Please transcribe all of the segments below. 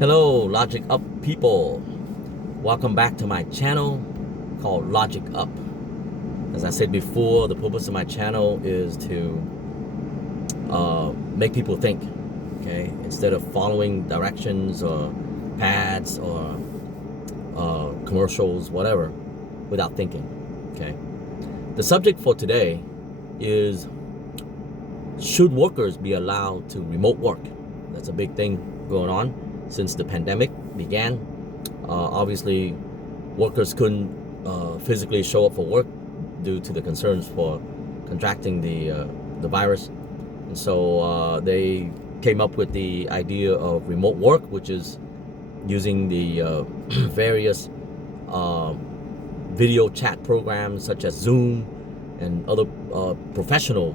Hello, Logic Up people. Welcome back to my channel called Logic Up. As I said before, the purpose of my channel is to make people think, okay? Instead of following directions or paths or commercials, whatever, without thinking, okay? The subject for today is, should workers be allowed to remote work? That's a big thing going on since the pandemic began. Obviously, workers couldn't physically show up for work due to the concerns for contracting the virus. And so they came up with the idea of remote work, which is using the various video chat programs such as Zoom and other professional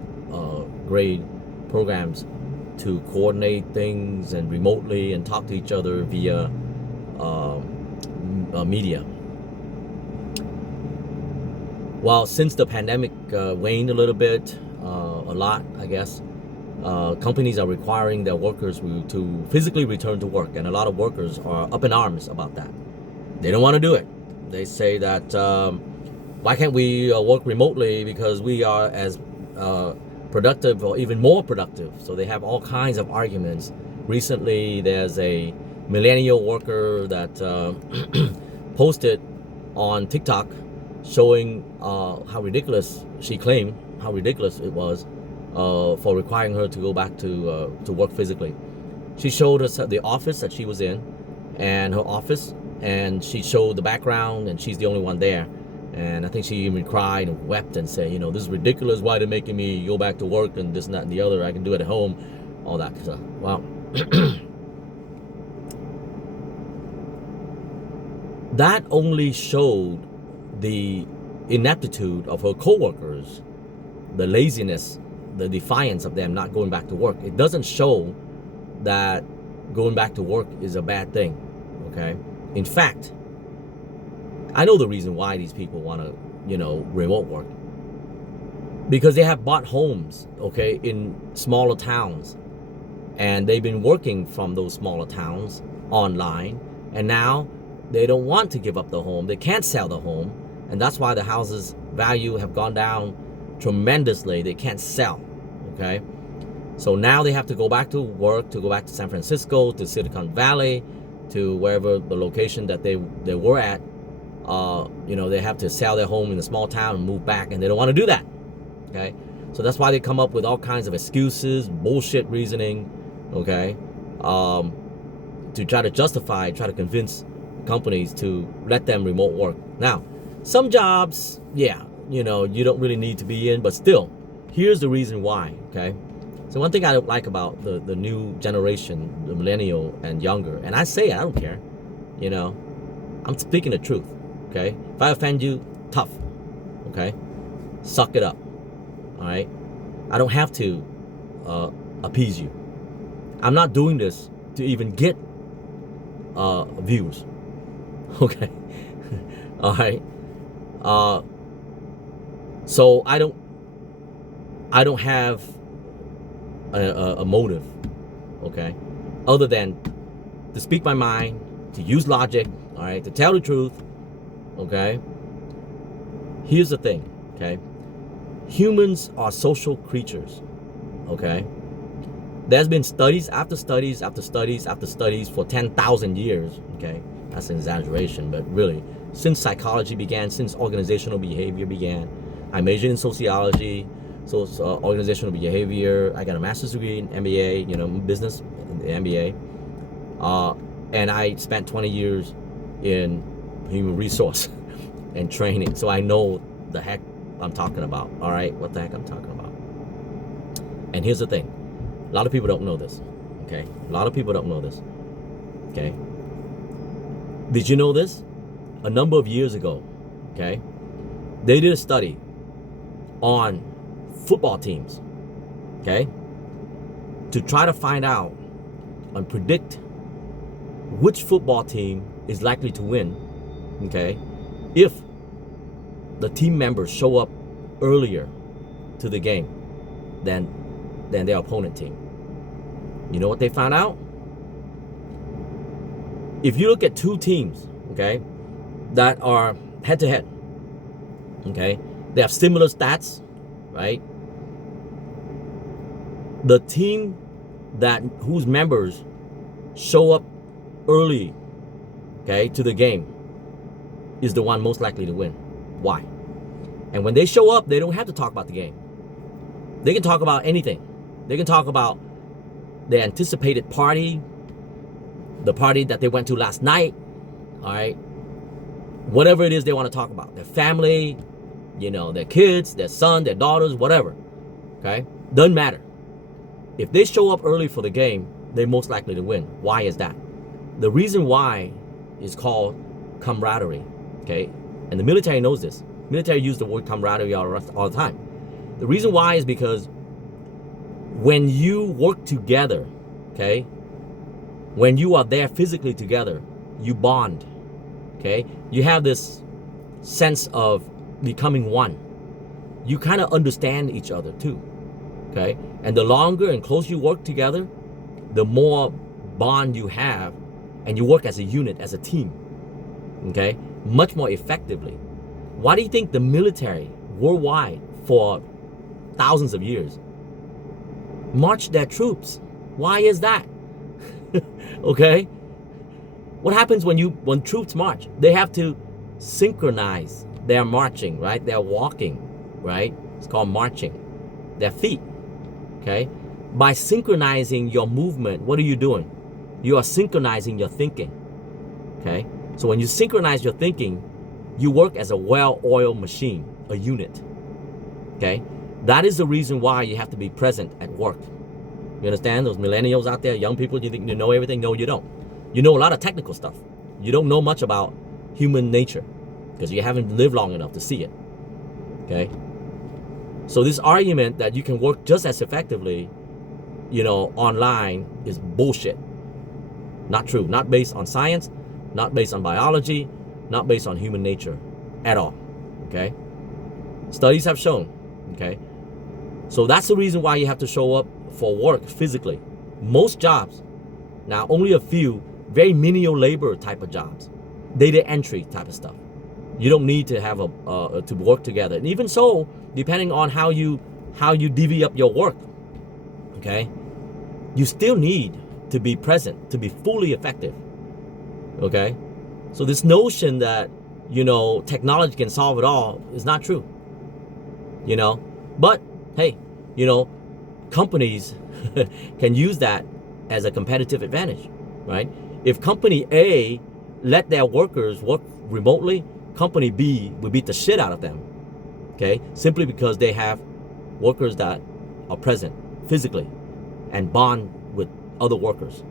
grade programs to coordinate things and remotely and talk to each other via media. Well, since the pandemic waned a little bit, a lot, I guess, companies are requiring their workers to physically return to work, and a lot of workers are up in arms about that. They don't want to do it. They say that why can't we work remotely because we are as productive or even more productive. So they have all kinds of arguments. Recently, there's a millennial worker that posted on TikTok showing how ridiculous she claimed, how ridiculous it was for requiring her to go back to work physically. She showed us the office that she was in and her office, and she showed the background, and she's the only one there. And I think she even cried and wept and said, you know, this is ridiculous. Why they're making me go back to work and this and that and the other. I can do it at home, all that stuff. Wow. That only showed the ineptitude of her coworkers, the laziness, the defiance of them not going back to work. It doesn't show that going back to work is a bad thing, okay? In fact, I know the reason why these people want to, you know, remote work. Because they have bought homes, okay, in smaller towns. And they've been working from those smaller towns online. And now they don't want to give up the home. They can't sell the home. And that's why the houses' value have gone down tremendously. They can't sell, okay? So now they have to go back to work, to go back to San Francisco, to Silicon Valley, to wherever the location that they were at. You know, they have to sell their home in a small town and move back, and they don't want to do that, okay? So that's why they come up with all kinds of excuses, bullshit reasoning, okay, to try to justify, try to convince companies to let them remote work. Now, some jobs, yeah, you know, you don't really need to be in, but still, here's the reason why, okay? So one thing I don't like about the new generation, the millennial and younger, and I say it, I don't care, you know, I'm speaking the truth. Okay, if I offend you, tough. Okay, suck it up. All right, I don't have to appease you. I'm not doing this to even get views. Okay, all right. So I don't have a motive. Okay, other than to speak my mind, to use logic. All right, to tell the truth. Okay, here's the thing, okay, humans are social creatures, okay? There's been studies after studies after studies after studies for 10,000 years, okay? That's an exaggeration, but really, since psychology began, since organizational behavior began. I majored in sociology, so organizational behavior. I got a master's degree in MBA, you know, business, MBA, and I spent 20 years in human resource and training, so I know the heck I'm talking about. All right, what the heck I'm talking about. And here's the thing, a lot of people don't know this, okay? A lot of people don't know this, okay? Did you know this? A number of years ago, okay, they did a study on football teams, okay, to try to find out and predict which football team is likely to win, okay, if the team members show up earlier to the game than their opponent team. You know what they found out? if you look at two teams, okay, that are head to head, okay, they have similar stats, right? The team whose members show up early, okay, to the game is the one most likely to win. Why? And when they show up, they don't have to talk about the game. They can talk about anything. They can talk about the anticipated party, the party that they went to last night, all right? Whatever it is they want to talk about, their family, their kids, their son, their daughters, whatever, okay? Doesn't matter. If they show up early for the game, they're most likely to win. Why is that? The reason why is called camaraderie, okay? And the military knows this. Military use the word camaraderie all the time. The reason why is because when you work together, okay, when you are there physically together, you bond, okay? You have this sense of becoming one. You kind of understand each other too, okay? And the longer and closer you work together, the more bond you have, and you work as a unit, as a team, okay? Much more effectively. Why do you think the military worldwide for thousands of years march their troops? Why is that? Okay? What happens when troops march? They have to synchronize their marching, right? Their walking, right? It's called marching. Their feet, okay? By synchronizing your movement, what are you doing? You are synchronizing your thinking, okay? So when you synchronize your thinking, you work as a well-oiled machine, a unit, okay? That is the reason why you have to be present at work. You understand? Those millennials out there, young people, you think you know everything? No, you don't. You know a lot of technical stuff. You don't know much about human nature because you haven't lived long enough to see it, okay? So this argument that you can work just as effectively, online is bullshit. Not true. Not based on science, not based on biology, not based on human nature at all, okay? Studies have shown, okay? So that's the reason why you have to show up for work physically. Most jobs, now only a few very menial labor type of jobs, data entry type of stuff, you don't need to have to work together. And even so, depending on how you divvy up your work, okay, you still need to be present to be fully effective, okay? So this notion that technology can solve it all is not true, but hey, companies can use that as a competitive advantage, right? If company A let their workers work remotely, company B will beat the shit out of them, okay? Simply because they have workers that are present physically and bond with other workers,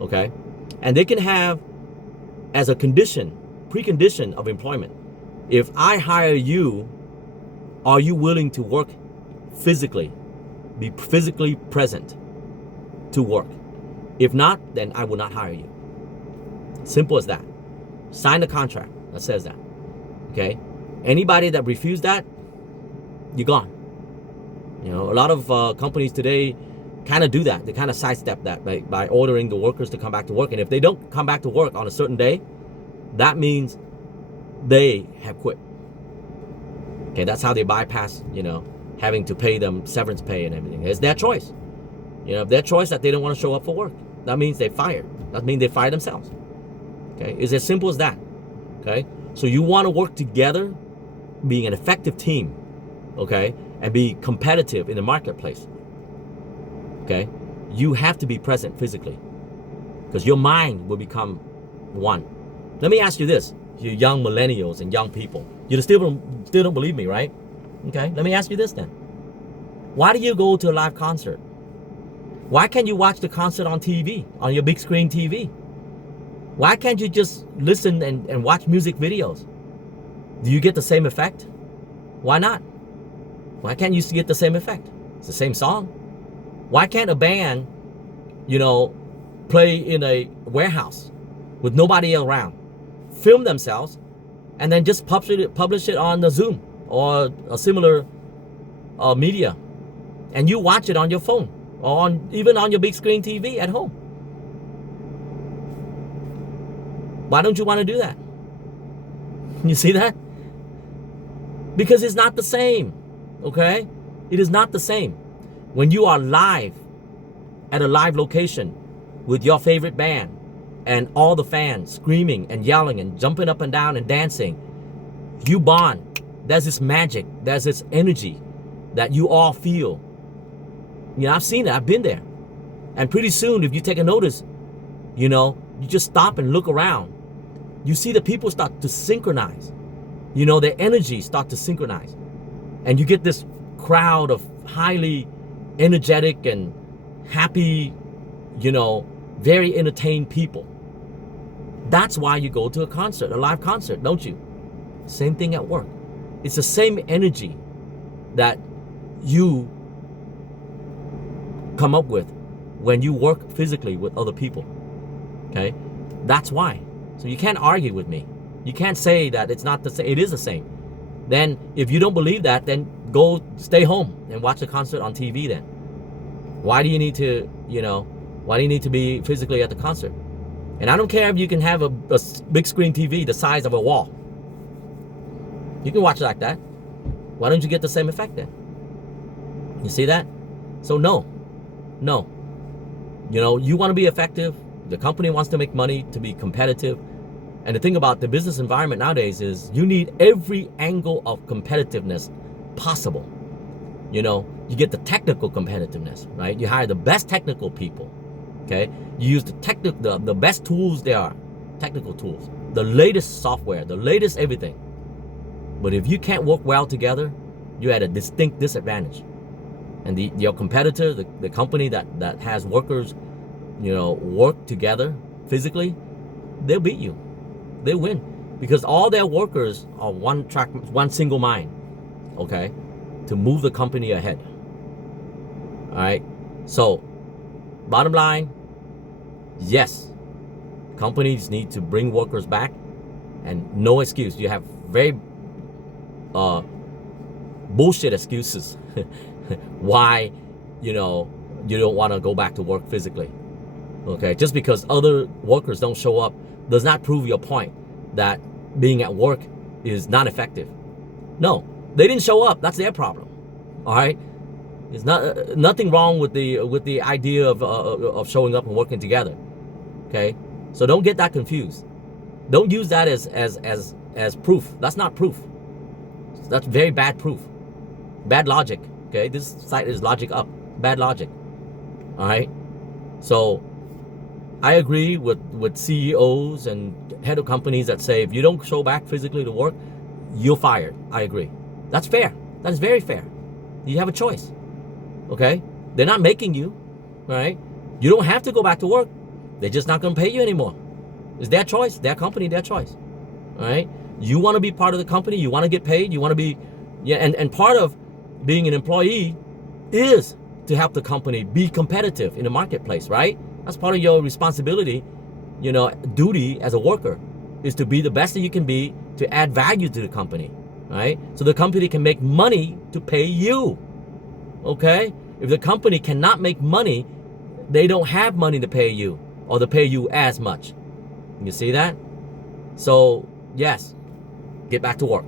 okay? And they can have as a precondition of employment, if I hire you, are you willing to work physically, be physically present to work? If not, then I will not hire you. Simple as that. Sign the contract that says that, okay? Anybody that refused that, you're gone. A lot of companies today kind of do that. They kind of sidestep that by ordering the workers to come back to work. And if they don't come back to work on a certain day, that means they have quit. Okay, that's how they bypass, having to pay them severance pay and everything. It's their choice. If their choice that they don't want to show up for work, that means they fired. That means they fire themselves. Okay, it's as simple as that. Okay, so you want to work together, being an effective team, okay, and be competitive in the marketplace. Okay, you have to be present physically because your mind will become one. Let me ask you this, you young millennials and young people, you still don't believe me, right? Okay, let me ask you this then. Why do you go to a live concert? Why can't you watch the concert on TV, on your big screen TV? Why can't you just listen and watch music videos? Do you get the same effect? Why not? Why can't you get the same effect? It's the same song. Why can't a band, play in a warehouse with nobody around, film themselves, and then just publish it on the Zoom or a similar media, and you watch it on your phone or even on your big screen TV at home? Why don't you want to do that? You see that? Because it's not the same, okay? It is not the same. When you are live at a live location with your favorite band and all the fans screaming and yelling and jumping up and down and dancing, you bond. There's this magic, there's this energy that you all feel. You know, I've seen it, I've been there. And pretty soon, if you take a notice, you know, you just stop and look around. You see the people start to synchronize. You know, their energy start to synchronize. And you get this crowd of highly energetic and happy, you know, very entertained people. That's why you go to a concert, a live concert, don't you? Same thing at work. It's the same energy that you come up with when you work physically with other people. Okay? That's why. So you can't argue with me. You can't say that it's not the same. It is the same. Then if you don't believe that, then go stay home and watch the concert on TV then. Why do you need to, you know, why do you need to be physically at the concert? And I don't care if you can have a big screen TV the size of a wall. You can watch it like that. Why don't you get the same effect then? You see that? So no. You know, you want to be effective. The company wants to make money, to be competitive. And the thing about the business environment nowadays is you need every angle of competitiveness possible. You know, you get the technical competitiveness, right? You hire the best technical people, okay? You use the best tools there are, technical tools, the latest software, the latest everything. But if you can't work well together, you're at a distinct disadvantage. And your competitor, the company that has workers, you know, work together physically, they'll beat you. They win because all their workers are one track, one single mind, okay, to move the company ahead. All right. So, bottom line, yes, companies need to bring workers back, and no excuse. You have very bullshit excuses why, you know, you don't want to go back to work physically. Okay, just because other workers don't show up does not prove your point that being at work is not effective. No, they didn't show up. That's their problem. All right, there's nothing wrong with the idea of showing up and working together. Okay, so don't get that confused. Don't use that as proof. That's not proof. That's very bad proof. Bad logic. Okay, this site is logic up. Bad logic. All right, so I agree with CEOs and head of companies that say if you don't show back physically to work, you're fired. I agree. That's fair. That is very fair. You have a choice. Okay? They're not making you. Right? You don't have to go back to work. They're just not going to pay you anymore. It's their choice. Their company, their choice. All right? You want to be part of the company. You want to get paid. You want to be... Yeah, and part of being an employee is to help the company be competitive in the marketplace, right? That's part of your responsibility, you know, duty as a worker is to be the best that you can be to add value to the company, right? So the company can make money to pay you, okay? If the company cannot make money, they don't have money to pay you or to pay you as much. You see that? So, yes, get back to work.